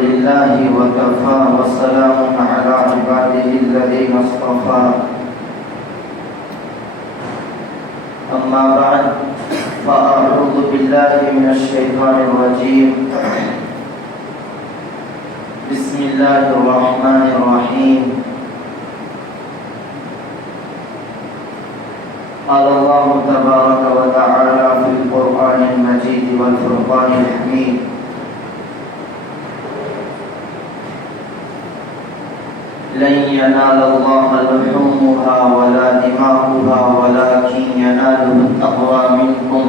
لله وكفى وسلام على عباده الذين اصطفى أما بعد فأعوذ بالله من الشيطان الرجيم بسم الله الرحمن الرحيم قال الله تبارك وتعالى في القرآن المجيد والفرقان الحميد لن ينال الله لحومها ولا دماؤها ولكن يناله التقوى منكم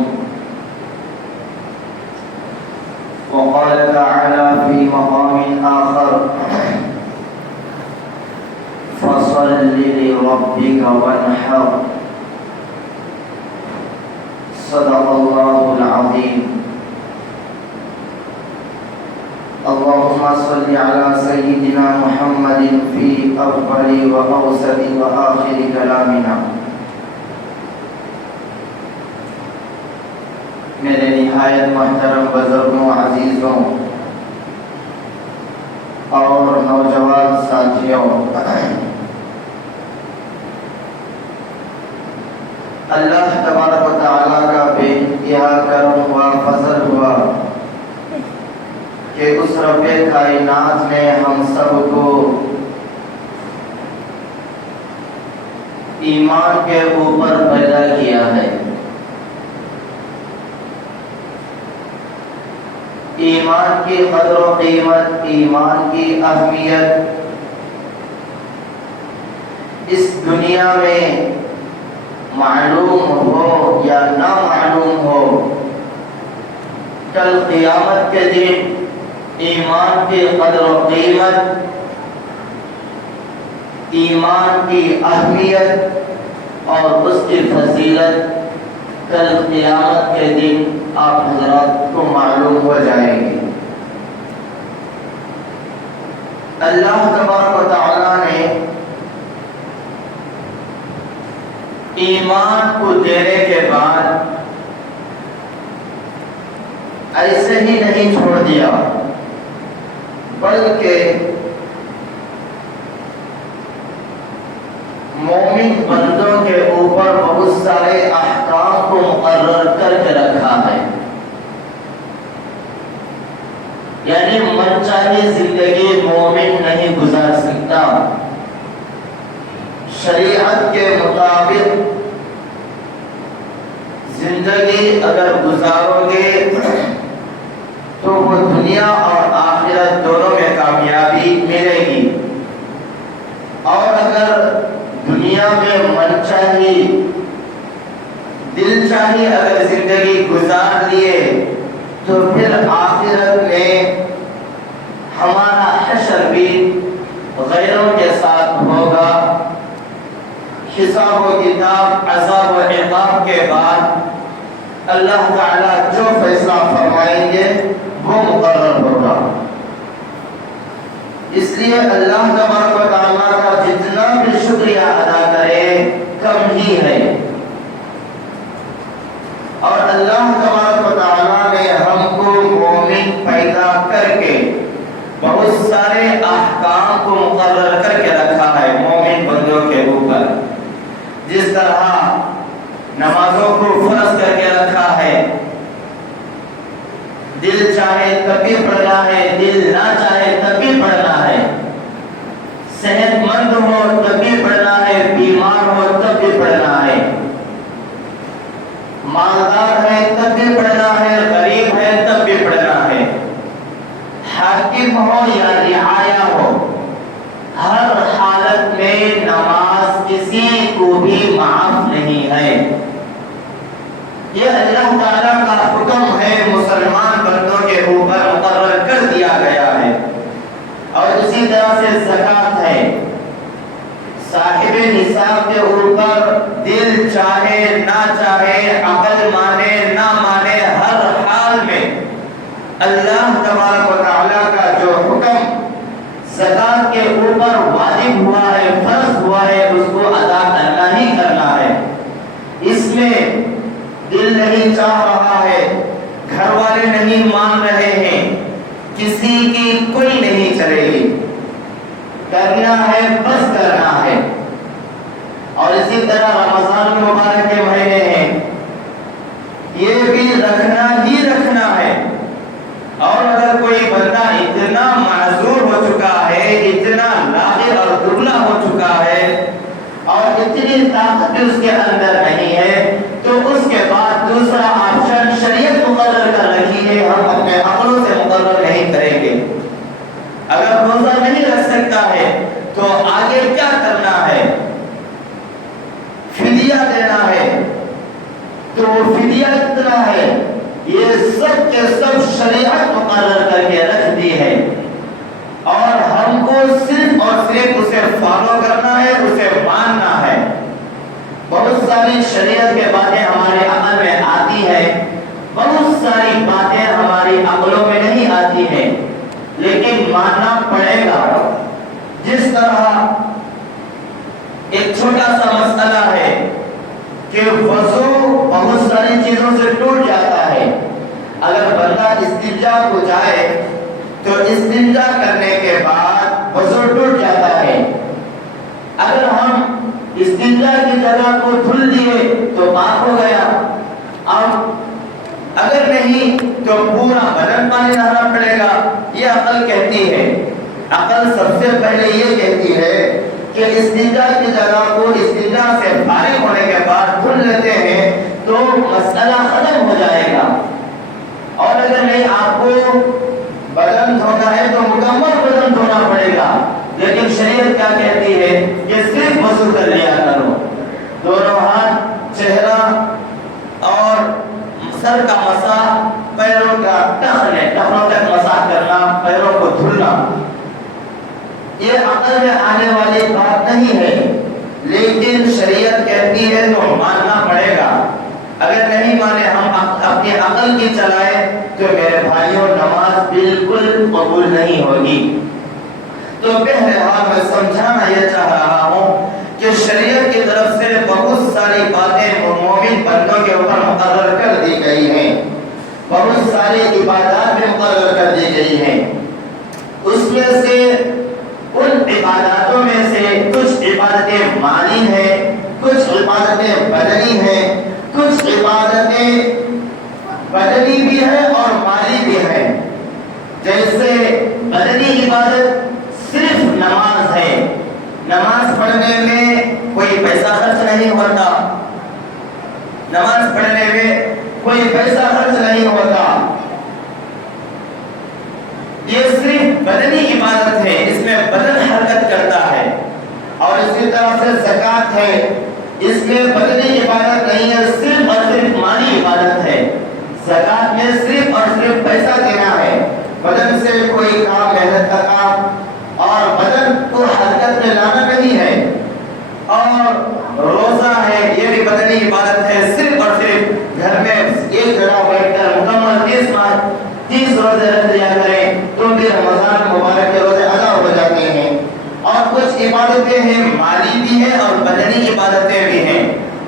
وقال تعالى في مقام آخر فصل لربك وانحر صدق الله العظيم اللهم صل على سيدنا محمد في أول وأوسط وآخر كلامنا میرے نہایت محترم بزرگوں عزیزوں اور نوجوان ساتھیوں، اللہ تبارک و تعالیٰ کا بے انتہا کرم ہوا، فضل ہوا کہ اس رب کائنات نے ہم سب کو ایمان کے اوپر پیدا کیا ہے۔ ایمان کی قدر و قیمت، ایمان کی اہمیت اس دنیا میں معلوم ہو یا نہ معلوم ہو، کل قیامت کے دن ایمان کی قدر و قیمت، ایمان کی اہمیت اور اس کی فضیلت کل قیامت کے دن آپ حضرات کو معلوم ہو جائے گی۔ اللہ تبارک و تعالیٰ نے ایمان کو دینے کے بعد ایسے ہی نہیں چھوڑ دیا، بلکہ مومن بندوں کے اوپر بہت سارے احکام کو مقرر کر کے رکھا ہے، یعنی منچاہی زندگی مومن نہیں گزار سکتا۔ شریعت کے مطابق زندگی اگر گزارو گے تو وہ دنیا اور آخرت دونوں میں کامیابی ملے گی، اور اگر دنیا میں من چاہی دل چاہی اگر زندگی گزار لیے تو پھر آخرت میں ہمارا حشر بھی غیروں کے ساتھ ہوگا۔ حساب و کتاب، عذاب و عقاب کے بعد اللہ تعالیٰ جو فیصلہ فرمائیں گے وہ مقرر ہوگا۔ اس لیے اللہ تبارک و تعالیٰ کا جتنا بھی شکریہ ادا کرے کم ہی ہے، اور اللہ تبارک و تعالیٰ نے ہم کو مومن پیدا کر کے بہت سارے احکام کو مقرر کر کے رکھا ہے مومن بندوں کے اوپر۔ جس طرح نمازوں کو فرض کر کے رکھا ہے، دل چاہے تب بھی پڑھنا ہے، دل نہ چاہے تب بھی پڑھنا ہے، صحت مند ہو تب بھی پڑھنا ہے، بیمار ہو تب بھی پڑھنا ہے، مالدار ہے تب بھی پڑھنا ہے، غریب ہے تب بھی پڑھنا ہے، حاکم ہو یا رعایا ہو، ہر حالت میں نماز کسی کو بھی معاف نہیں ہے۔ یہ اللہ تعالیٰ کا حکم ہے، مسلمان بندوں کے اوپر مقرر کر دیا گیا ہے۔ اور اسی طرح سے زکوٰۃ ہے، صاحب نصاب کے اوپر دل چاہے نہ چاہے، عقل مانے نہ مانے، ہر حال میں اللہ تبارک و تعالیٰ کا جو حکم زکوٰۃ کے اوپر واجب ہوا ہے، فرض ہوا ہے، اس کو ادا کرنا ہی کرنا ہے۔ اس میں دل نہیں چاہ رہا ہے، گھر والے نہیں مان رہے ہیں، کسی کی کوئی نہیں چلے گی، کرنا ہے بس کرنا ہے۔ اور اسی طرح رمضان المبارک کے مہینے ہیں، یہ بھی رکھنا ہی رکھنا ہے۔ اور اگر کوئی بندہ اتنا معذور ہو چکا ہے، اتنا لاغر اور دبلا ہو چکا ہے اور اتنی طاقت اس کے اندر نہیں ہے، تو اس کے بعد دوسرا آپشن شریعت مقرر کر رکھی ہے، ہم اپنے عقلوں سے مقرر نہیں کریں گے۔ اگر روزہ نہیں رکھ سکتا ہے تو آگے کیا کرنا ہے؟ فدیہ دینا ہے۔ تو فدیہ کتنا ہے؟ یہ سب کے سب شریعت مقرر کر کے رکھ دی ہے، اور ہم کو صرف اور صرف اسے فالو کرنا ہے، اسے ماننا ہے۔ بہت ساری شریعت کے باتیں ہمارے عقل میں آتی ہے، بہت ساری باتیں ہماری عقلوں میں نہیں آتی ہیں، لیکن ماننا پڑے گا۔ جس طرح ایک چھوٹا سا مسئلہ ہے کہ وضو بہت ساری چیزوں سے ٹوٹ جاتا ہے۔ اگر بندہ استنجا کو جائے تو استنجا کرنے کے بعد وضو ٹوٹ جاتا ہے۔ اگر ہم استنجا کی جگہ کو دھل دیے تو پاک ہو گیا۔ اب اگر نہیں تو پورا بدن پانی نہانا پڑے گا، یہ عقل کہتی ہے۔ عقل سب سے پہلے یہ کہتی ہے کہ استنجا کی جگہ کو استنجا سے فارغ ہونے کے بعد دھل لیتے ہیں تو مسئلہ ختم ہو جائے گا۔ اور اگر نہیں آپ کو بدن دھونا ہے تو مکمل بدن دھونا پڑے گا، لیکن شریعت کیا کہتی ہے کہ صرف وضو کر لیا کرو۔ دونوں ہاتھ، چہرہ اور سر کا مسح، پیروں کا ٹخنوں تک مسح کرنا، پیروں کو دھلنا، یہ عقل میں آنے والی بات نہیں ہے، لیکن شریعت کہتی ہے تو ماننا پڑے گا۔ اگر نہیں مانے، ہم اپنی عقل کی چلائیں تو میرے بھائیوں نماز بالکل قبول نہیں ہوگی۔ تو بہرحال میں سمجھانا یہ چاہ رہا ہوں کہ شریعت کی طرف سے بہت ساری باتیں مومن بندوں کے اوپر مقرر کر دی گئی ہیں، بہت ساری عبادات بھی مقرر کر دی گئی ہیں۔ اس میں سے ان عباداتوں میں سے کچھ عبادتیں مالی ہیں، کچھ عبادتیں بدنی ہیں، کچھ عبادتیں بدنی بھی ہیں اور مالی بھی ہیں۔ جیسے بدنی عبادت صرف نماز ہے، نماز پڑھنے میں کوئی پیسہ خرچ نہیں ہوتا، نماز پڑھنے میں کوئی پیسہ خرچ نہیں ہوتا، یہ صرف بدنی عبادت ہے، اس میں بدن حرکت کرتا ہے۔ اور اسی طرح سے زکوٰۃ ہے، اس میں بدنی عبادت نہیں ہے، صرف اور صرف مالی عبادت ہے۔ زکوٰۃ میں صرف اور صرف پیسہ دینا ہے، بدن سے کوئی کام، محنت کا کام اور بدن کو حرکت میں لانا نہیں ہے۔ اور روزہ ہے، یہ بھی بدنی عبادت ہے، صرف اور صرف گھر میں ایک جگہ بیٹھ کر مکمل 30 روزے رکھ لیا کریں تو بھی رمضان مبارک کے روزے ادا ہو جاتے ہیں۔ اور کچھ عبادتیں ہیں مالی بھی ہیں اور بدنی عبادتیں بھی ہیں۔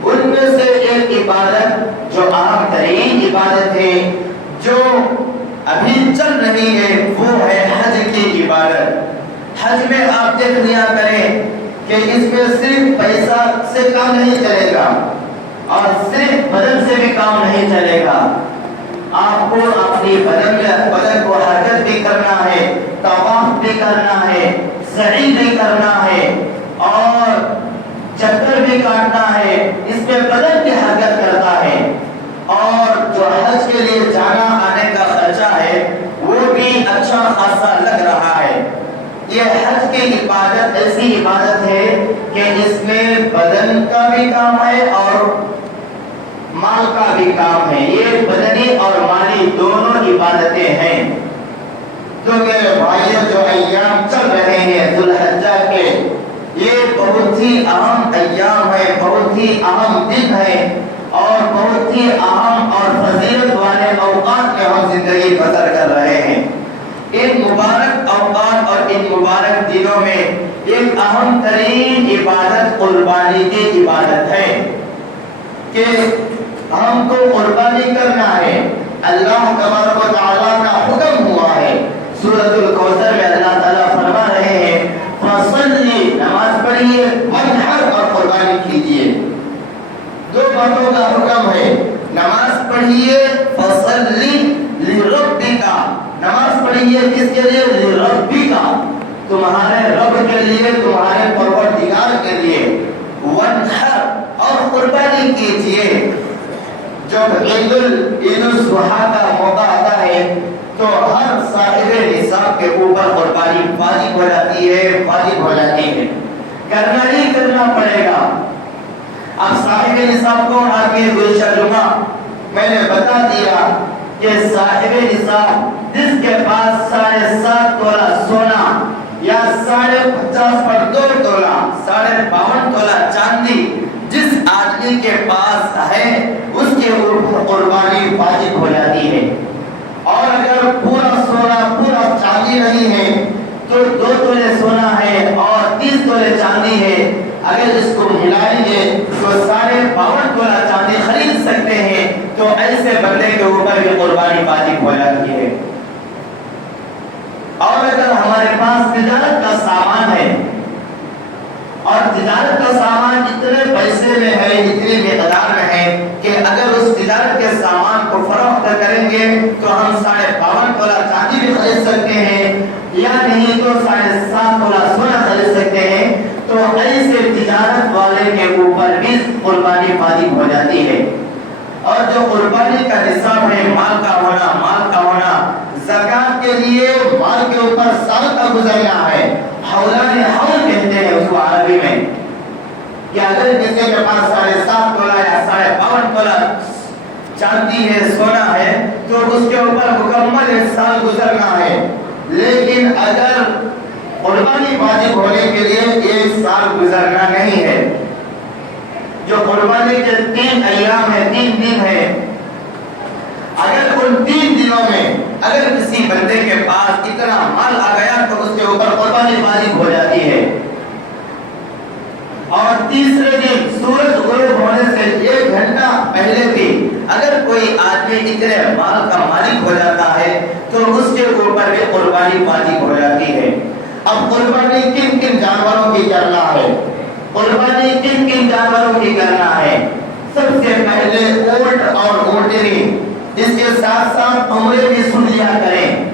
ان میں سے ایک عبادت جو اہم ترین عبادت ہے، جو ابھی چل رہی ہے، وہ ہے حج کی عبادت۔ حج میں آپ دیکھ لیا کریں کہ اس میں صرف پیسہ سے کام نہیں چلے گا اور صرف بدن سے بھی کام نہیں چلے گا، آپ کو اپنی بدن کو حرکت بھی کرنا ہے، طواف بھی کرنا ہے، سعی بھی کرنا ہے اور چکر بھی کاٹنا ہے، اس میں بدن کی حرکت کرتا ہے۔ اور جو حج کے لیے جانا آنے کا خرچہ ہے وہ بھی اچھا خاصا لگ رہا ہے۔ یہ حج کی عبادت ایسی عبادت ہے کہ اس میں بدن کا بھی کام ہے اور مال کا بھی کام ہے، یہ بدنی اور مالی دونوں عبادتیں ہیں۔ تو میرے بھائیوں، جو ایام چل رہے ہیں ذو الحجہ کے، یہ بہت ہی اہم ایام ہے، بہت ہی اہم دن ہے اور بہت ہی اہم اور فضیلت والے اوقات میں ہم زندگی بسر کر رہے ہیں۔ ان مبارک اوقات اور ان مبارک دنوں میں ایک اہم ترین عبادت قربانی کی عبادت ہے کہ ہم کو قربانی کرنا ہے۔ اللہ تبارک و تعالیٰ کا حکم ہوا ہے، سورۃ الکوثر ہے کس کے لیے؟ ربی کا، تمہارے رب کے لیے، تمہارے پروردگار کے لیے۔ وانحر، اور قربانی کیجئے۔ جب عید الاضحیٰ کا موقع آتا ہے تو ہر صاحب نصاب کے اوپر قربانی واجب ہو جاتی ہے، واجب ہو جاتی ہے، کرنا ہی کرنا پڑے گا۔ اب صاحب نصاب کون آدمی ہے؟ گزشتہ جمعہ میں نے بتا دیا کہ صاحب نصاب جس کے پاس 7.5 تولہ سونا یا 50.5 پر 2 تولہ 52.5 تولہ چاندی جس آدمی کے پاس ہے اس کے اوپر قربانی واجب ہو جاتی ہے۔ اور اگر پورا سونا پورا چاندی نہیں ہے تو 2 تولے سونا ہے اور 30 تولے چاندی ہے، اگر اس کو ملائیں گے تو 52.5 تولہ چاندی خرید سکتے ہیں، تو ایسے بندے کے اوپر بھی قربانی واجب ہو جاتی ہے۔ اور اگر ہمارے پاس تجارت کا سامان ہے اور تجارت کا سامان اتنے پیسے میں ہے، اتنی مقدار میں ہے کہ اگر اس تجارت کے سامان کو فروخت کریں گے تو ہم 52.5 تولہ چاندی بھی خرید سکتے ہیں یا نہیں تو 7.5 تولہ سونا خرید سکتے ہیں، تو ایسے تجارت والے کے اوپر بھی قربانی واجب ہو جاتی ہے۔ اور جو قربانی کا نصاب ہے مال کا ہونا، زکات کے لیے مال کے اوپر سال کا گزرنا ہے، حولان حول کہتے ہیں اس کو عربی میں، کہ اگر کسی کے پاس 7.5 تولہ یا 52.5 تولہ چاندی ہے، سونا ہے، تو اس کے اوپر مکمل 1 سال گزرنا ہے۔ لیکن اگر قربانی واجب ہونے کے لیے 1 سال گزرنا نہیں ہے، جو قربانی کے 3 ایام ہے، 3 دن ہے، اگر ان 3 دنوں میں اگر کسی بندے کے پاس اتنا مال آ گیا تو اس کے اوپر قربانی واجب ہو جاتی ہے۔ اور تیسرے دن سورج غروب ہونے سے 1 گھنٹہ پہلے بھی اگر کوئی آدمی اتنے مال کا مالک ہو جاتا ہے تو اس کے اوپر بھی قربانی واجب ہو جاتی ہے۔ اب قربانی کن کن جانوروں کی کرنا ہے؟ قربانی کن کن جانوروں کی کرنا ہے؟ سب سے پہلے اونٹ اور اونٹنی، اس کے ساتھ ساتھ عمریں بھی سن لیا کریں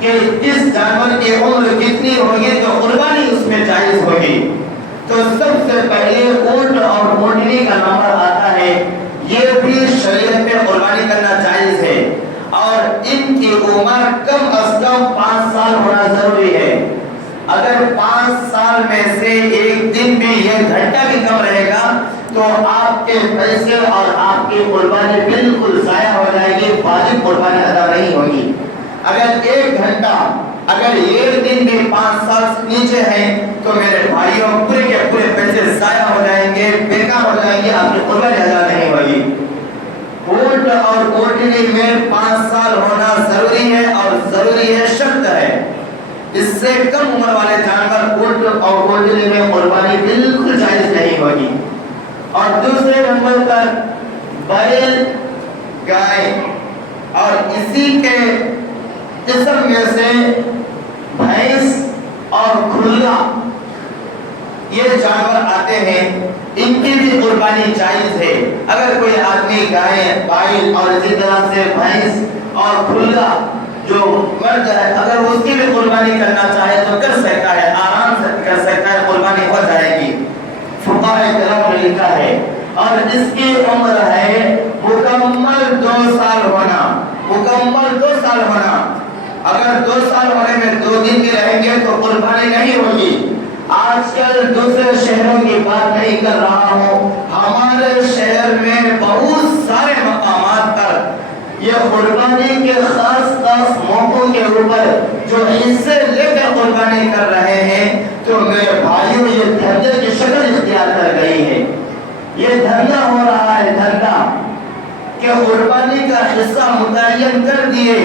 کہ اس جانور کی عمر کتنی ہوگی تو قربانی اس میں جائز ہوگی۔ تو سب سے پہلے اونٹ اور اونٹنی کا نمبر آتا ہے، یہ بھی شریعت میں قربانی کرنا جائز ہے، اور ان کی عمر کم از کم 5 سال ہونا ضروری ہے۔ اگر 5 سال میں سے 1 دن بھی 1 گھنٹہ بھی کم رہے گا تو آپ کے پیسے اور آپ کی قربانی بالکل ضائع ہو جائے گی، واجب قربانی ادا نہیں ہوگی۔ اگر 1 گھنٹہ اگر 1 دن بھی 5 سال سے نیچے ہے تو میرے بھائیوں پورے کے پورے پیسے ضائع ہو جائیں گے، بیکار ہو جائیں گے، آپ کی قربانی ادا نہیں ہوگی۔ اونٹ اور اونٹنی میں 5 سال ہونا ضروری ہے، اور ضروری ہے، شرط ہے۔ اس سے کم عمر والے جانور اونٹ اور اونٹنی میں قربانی بالکل جائز نہیں ہوگی۔ اور دوسرے نمبر پر بیل، گائے، اور اسی کے قسم میں سے بھینس اور کھلا، یہ جانور آتے ہیں، ان کی بھی قربانی جائز ہے۔ اگر کوئی آدمی گائے، بیل اور اسی طرح سے بھینس اور کھلا جو مرد ہے اگر اس کی بھی قربانی کرنا چاہے تو کر سکتا ہے، آرام سے کر سکتا ہے، قربانی ہو جائے گی۔ فقہاء کرام نے لکھا ہے، اور اس کی عمر ہے مکمل 2 سال ہونا، مکمل 2 سال ہونا۔ اگر 2 سال ہونے میں 2 دن بھی رہیں گے تو قربانی نہیں ہوگی۔ آج کل دوسرے شہروں کی بات نہیں کر رہا ہوں، ہمارے شہر میں بہت سارے مقامات پر یہ قربانی کے خاص موقعوں کے اوپر جو حصے لے کر قربانی کر رہے ہیں، تو میرے بھائیوں یہ دھندے کی شکل اختیار کر گئی ہے۔ یہ دھندا ہو رہا ہے، دھندا کہ قربانی کا حصہ متعین کر دیے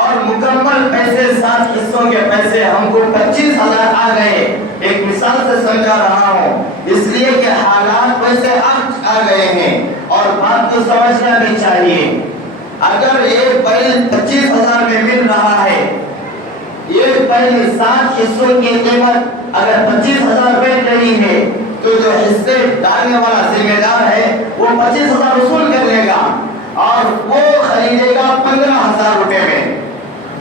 اور مکمل پیسے 7 حصوں کے پیسے ہم کو 25,000 آ گئے۔ ایک مثال سے سمجھا رہا ہوں، اس لیے کہ حالات ویسے آ گئے ہیں اور بات کو سمجھنا بھی چاہیے۔ اگر ایک بیل 25,000 میں مل رہا ہے، ایک بیل 7 حصوں کی قیمت اگر 25,000 بیٹھ رہی ہے تو جو حصے ڈالنے والا ذمہ دار ہے وہ 25,000 وصول کر لے گا اور وہ خریدے گا 15,000 روپے میں۔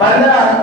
15,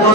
2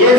1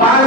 5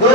2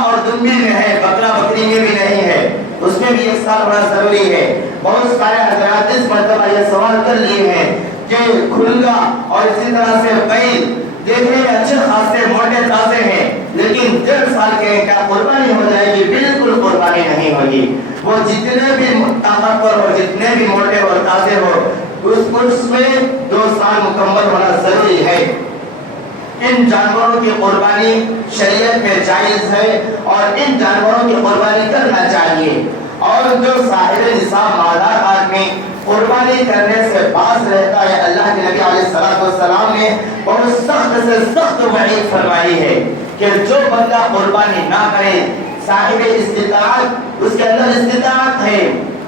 اور دمبی میں ہے، بکرا بکری میں بھی نہیں ہے، اس میں بھی 1 سال ہونا ضروری ہے۔ بہت سارے حضرات اس مرتبہ یہ سوال کر لیے ہیں کہ کھلگا اور اسی طرح سے بیل دیکھنے میں اچھے خاصے موٹے تازے ہیں، لیکن 1.5 سال کے ہیں، کیا قربانی ہو جائے گی؟ بالکل قربانی نہیں ہوگی۔ وہ جتنے بھی طاقتور اور جتنے بھی موٹے اور تازے ہو، اس میں 2 سال مکمل ہونا ضروری ہے۔ ان جانوروں کی قربانی شریعت میں جائز ہے اور ان جانوروں کی قربانی کرنا چاہیے۔ اور جو صاحب نصاب مالدار آدمی قربانی کرنے سے باز رہتا ہے، اللہ کے نبی علیہ السلام نے بہت سخت سے سخت وعید فرمائی ہے کہ جو بندہ قربانی نہ کرے، صاحب استطاعت، اس کے اندر استطاعت ہے،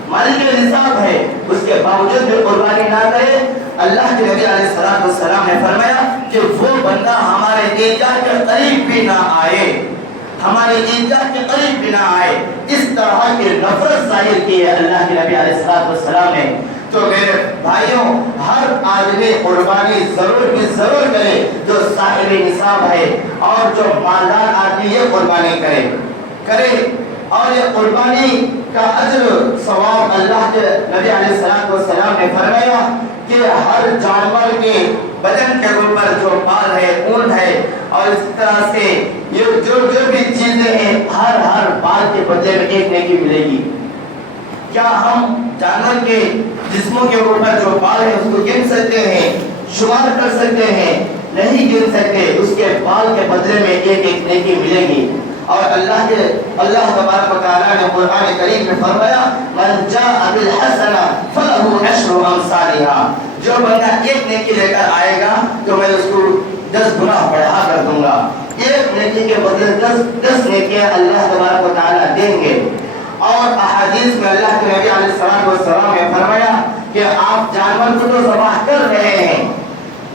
مالک نصاب ہے، اس کے باوجود بھی قربانی نہ کرے، اللہ کے نبی علیہ السلام نے فرمایا کہ وہ بندہ ہمارے عیدگاہ کے قریب بھی نہ آئے، ہمارے عیدگاہ کے قریب بھی نہ آئے۔ اس طرح کی نفرت ظاہر کی ہے اللہ کے نبی علیہ السلام نے۔ تو میرے بھائیوں، ہر آدمی قربانی ضرور بھی ضرور کرے جو صاحب نصاب ہے، اور جو مالدار آدمی یہ قربانی کرے اور یہ قربانی کا اجر ثواب اللہ کے نبی علیہ السلام نے فرمایا کہ ہر جانور کے بدن کے اوپر جو بال ہے، اون ہے، اور اس طرح سے یہ جو بھی چیزیں ہیں، ہر بال کے بدلے میں 1 نیکی ملے گی۔ کیا ہم جانور کے جسموں کے اوپر جو بال ہے اس کو گن سکتے ہیں، شمار کر سکتے ہیں؟ نہیں گن سکتے۔ اس کے بال کے بدلے میں 1 نیکی ملے گی۔ اور اللہ تبارک و تعالیٰ نے قرآن کریم میں فرمایا من جاء بالحسنہ فلہ عشر امثالها، جو بندہ 1 نیکی لے کر آئے گا تو میں اس کو 10 گنا بڑھا کر دوں گا۔ 1 نیکی کے بدلے 10 نیکیاں اللہ تبارک و تعالیٰ دیں گے۔ اور احادیث میں اللہ کے نبی علیہ السلام نے فرمایا کہ آپ جانور کو تو ذبح کر رہے ہیں،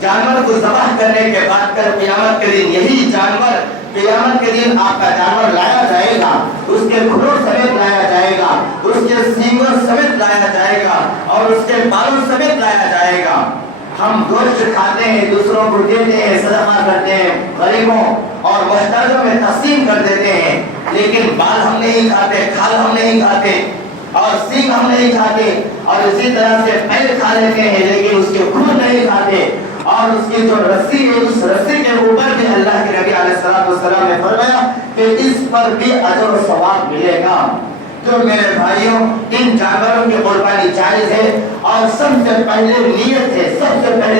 جانور کو ذبح کرنے کے بعد کل قیامت کے دن یہی جانور، قیامت کے دن آپ کا جانور لایا جائے گا، اس کے کھروں سمیت لایا جائے گا، اس کے سینگوں سمیت لایا جائے گا، اور اس کے بالوں سمیت لایا جائے گا۔ ہم گوشت کھاتے ہیں، دوسروں کو دیتے ہیں، صدقہ کرتے ہیں، غریبوں اور محتاجوں میں تقسیم کر دیتے ہیں، لیکن بال ہم نہیں کھاتے، کھال ہم نہیں کھاتے، اور سینگ ہم نہیں کھاتے، اور اسی طرح سے پیر کھا لیتے ہیں لیکن اس کے کھر نہیں کھاتے۔ اور اس کی جو رسی ہے، اس رسی کے اوپر بھی اللہ کے نبی علیہ السلام نے فرمایا کہ اس پر بھی اجر و ثواب ملے گا۔ تو میرے بھائیوں، ان جانوروں کی قربانی جائز ہے، اور سب سے پہلے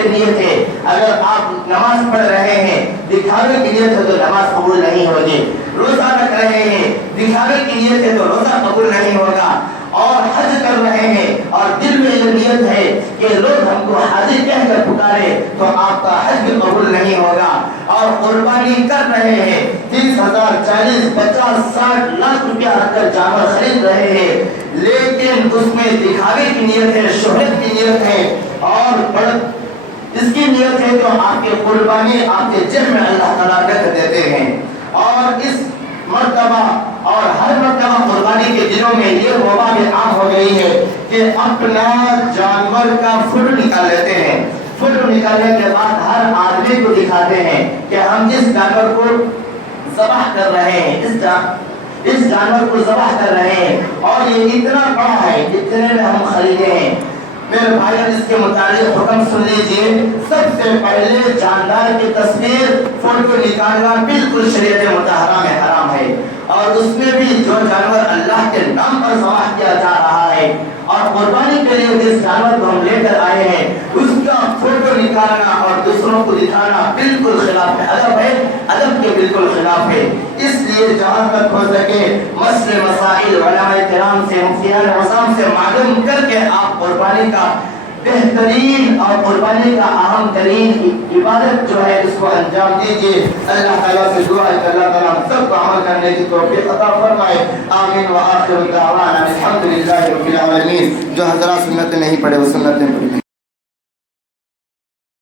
نیت ہے، اگر آپ نماز پڑھ رہے ہیں دکھاوے کی نیت ہے تو نماز قبول نہیں ہوگی، روزہ رکھ رہے ہیں دکھاوے کی نیت ہے تو روزہ قبول نہیں ہوگا، اور حج کر رہے ہیں اور دل میں یہ نیت ہے کہ لوگ ہم کو حاجی کہہ کر پکارے تو آپ کا حج بھی قبول نہیں ہوگا۔ اور قربانی کر رہے ہیں 30,000 40 50 60 لاکھ روپیہ رکھ کر جانور خرید رہے ہیں، لیکن اس میں دکھاوے کی نیت ہے، شہرت کی نیت ہے، اور اس کی نیت ہے تو آپ کی قربانی آپ کے جیب میں اللہ تعالیٰ رکھ دیتے ہیں۔ اور اس مرتبہ اور ہر مرتبہ قربانی کے دنوں میں یہ وبا بھی عام ہو گئی ہے کہ اپنا جانور کا فوٹو نکال لیتے ہیں، فوٹو نکالنے کے بعد ہر آدمی کو دکھاتے ہیں کہ ہم اس جانور کو ذبح کر رہے ہیں، اس جانور کو ذبح کر رہے ہیں، اور یہ اتنا بڑا ہے، اتنے میں ہم خریدے ہیں۔ میرے بھائی، اس کے متعلق حکم سن لیجئے۔ سب سے پہلے جاندار کی تصویر فوٹو نکالنا بالکل شریعت مطہرہ میں حرام ہے، اور اس میں بھی جو جانور اللہ کے نام پر ذبح کیا جا رہا ہے اور قربانی کے لیے جس جانور کو ہم لے کر آئے ہیں اس کا فوٹو نکالنا اور دوسروں کو دکھانا بالکل خلاف ادب ہے، ادب کے بالکل خلاف ہے۔ اس لیے جہاں تک ہو سکے مسئلے مسائل علماء کرام سے، مفتیان عظام سے معلوم کر کے آپ قربانی کا بہترین اور قربانی کا اہم ترین عبادت جو ہے اس کو انجام دیجیے۔ اللہ تعالیٰ سے دعا ہے کہ اللہ تعالیٰ ہم سب کو عمل کرنے کی توفیق عطا فرمائے۔ آمین و آخر دعوانا الحمدللہ رب العالمین۔ جو حضرات سنتیں نہیں پڑھے وہ سنتیں پڑھیں۔